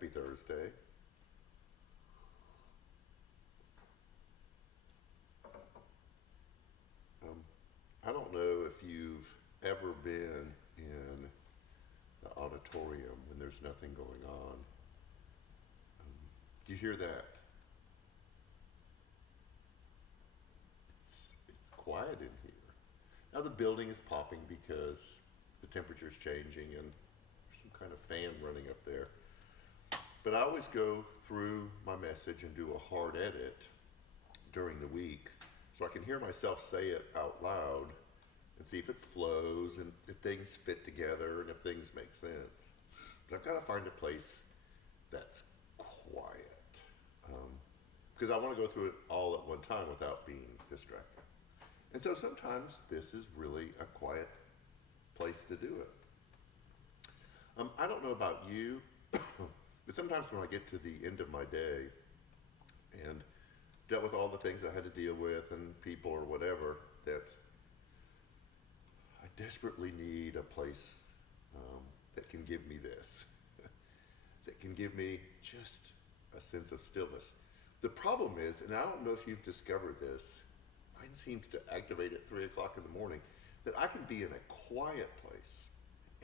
Happy Thursday. Um, I don't know if you've ever been in the auditorium when there's nothing going on. Do you hear that? It's quiet in here. Now the building is popping because the temperature's changing and there's some kind of fan running up there. But I always go through my message and do a hard edit during the week so I can hear myself say it out loud and see if it flows and if things fit together and if things make sense. But I've got to find a place that's quiet because I want to go through it all at one time without being distracted. And so sometimes this is really a quiet place to do it. I don't know about you, but sometimes when I get to the end of my day and dealt with all the things I had to deal with and people or whatever, that I desperately need a place that can give me this, that can give me just a sense of stillness. The problem is, and I don't know if you've discovered this, mine seems to activate at 3 o'clock in the morning, that I can be in a quiet place.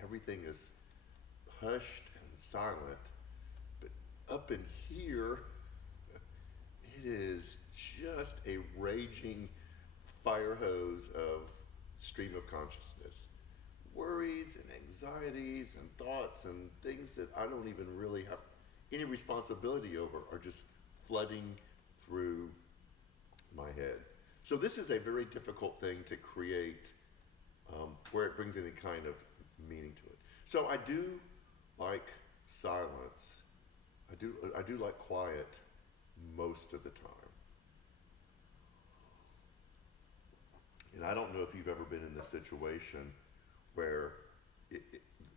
Everything is hushed and silent, but up in here, it is just a raging fire hose of stream of consciousness. Worries and anxieties and thoughts and things that I don't even really have any responsibility over are just flooding through my head. So this is a very difficult thing to create where it brings any kind of meaning to it. So I do like silence. I do like quiet most of the time. And I don't know if you've ever been in a situation where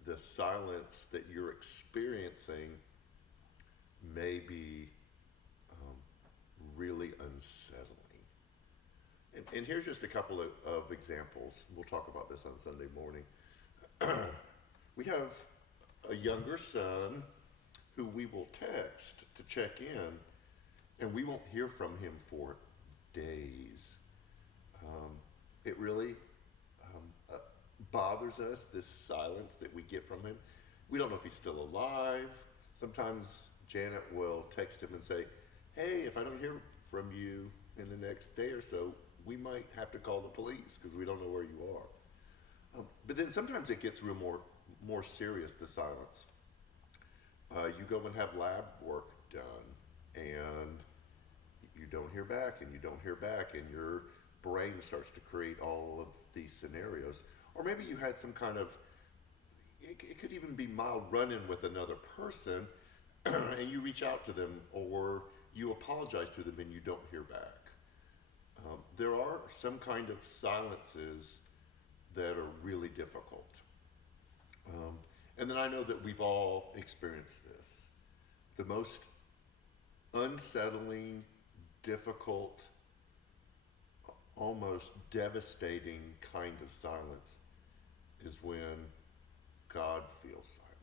the silence that you're experiencing may be really unsettling. And here's just a couple of examples. We'll talk about this on Sunday morning. We have a younger son who we will text to check in, and we won't hear from him for days. It really bothers us, this silence that we get from him. We don't know if he's still alive. Sometimes Janet will text him and say, hey, if I don't hear from you in the next day or so, we might have to call the police because we don't know where you are. But then sometimes it gets real more serious, the silence. You go and have lab work done and you don't hear back and you don't hear back and your brain starts to create all of these scenarios. Or maybe you had some kind of, it could even be mild run-in with another person and you reach out to them or you apologize to them and you don't hear back. There are some kind of silences that are really difficult. And then I know that we've all experienced this. The most unsettling, difficult, almost devastating kind of silence is when God feels silent.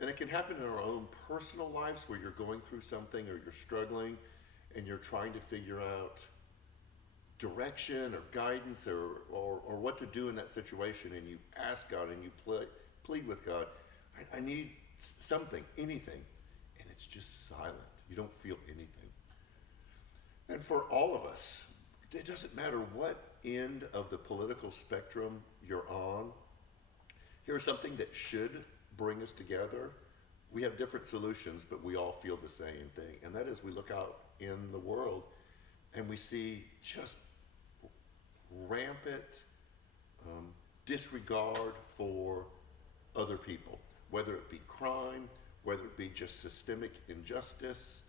And it can happen in our own personal lives where you're going through something or you're struggling and you're trying to figure out direction or guidance or what to do in that situation, and you ask God and you plead with God, I need something, anything, and it's just silent. You don't feel anything. And for all of us, it doesn't matter what end of the political spectrum you're on, here's something that should bring us together. We have different solutions, but we all feel the same thing, and that is we look out in the world and we see just rampant disregard for other people, whether it be crime, whether it be just systemic injustice,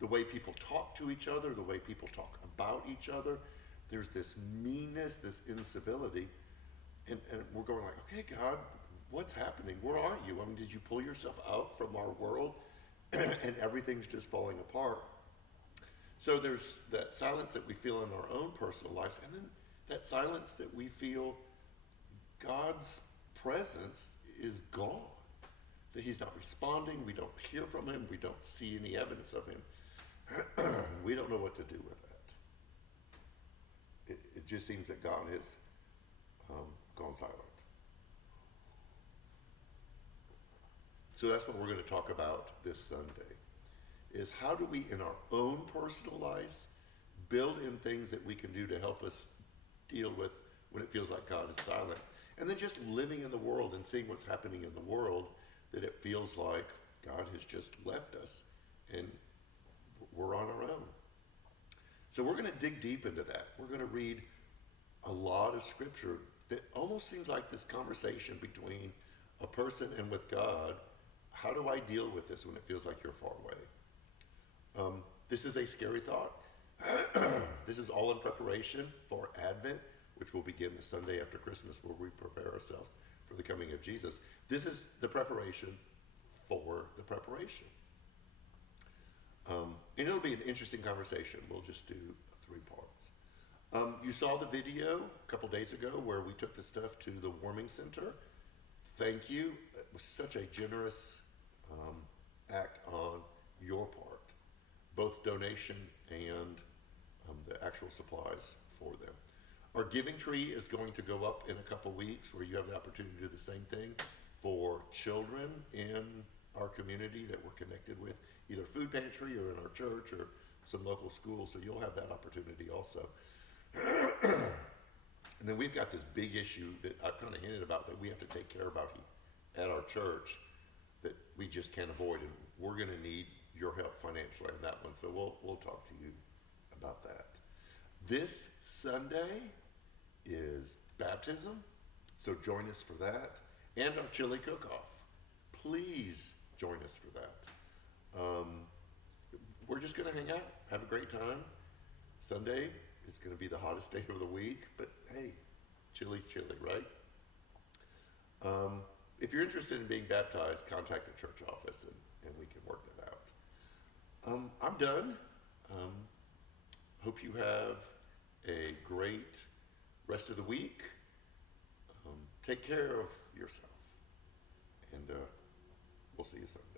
the way people talk to each other, the way people talk about each other. There's this meanness, this incivility, and we're going like, okay, God, what's happening? Where are you? I mean, did you pull yourself out from our world and everything's just falling apart? So there's that silence that we feel in our own personal lives, and then that silence that we feel God's presence is gone. that he's not responding. We don't hear from him. We don't see any evidence of him. We don't know what to do with that. It just seems that God has gone silent. So that's what we're going to talk about this Sunday, is how do we, in our own personal lives, build in things that we can do to help us deal with when it feels like God is silent. And then just living in the world and seeing what's happening in the world, that it feels like God has just left us and we're on our own. So we're going to dig deep into that. We're going to read a lot of scripture that almost seems like this conversation between a person and with God. How do I deal with this when it feels like you're far away? This is a scary thought. This is all in preparation for Advent, which will begin the Sunday after Christmas, where we prepare ourselves for the coming of Jesus. This is the preparation for the preparation. And it'll be an interesting conversation. We'll just do 3 parts. You saw the video a couple days ago where we took the stuff to the warming center. Thank you. It was such a generous act on your part, both donation and the actual supplies for them. Our giving tree is going to go up in a couple weeks, where you have the opportunity to do the same thing for children in our community that we're connected with, either food pantry or in our church or some local schools. So you'll have that opportunity also. And then we've got this big issue that I've kind of hinted about that we have to take care about at our church that we just can't avoid, and we're going to need your help financially on that one. So we'll talk to you about that. This Sunday is baptism, so join us for that, and our chili cook-off. Please join us for that. We're just going to hang out, have a great time. Sunday is going to be the hottest day of the week, but hey, chili's chili, right? If you're interested in being baptized, contact the church office and we can work that out. I'm done. Hope you have a great rest of the week. Take care of yourself, and we'll see you soon.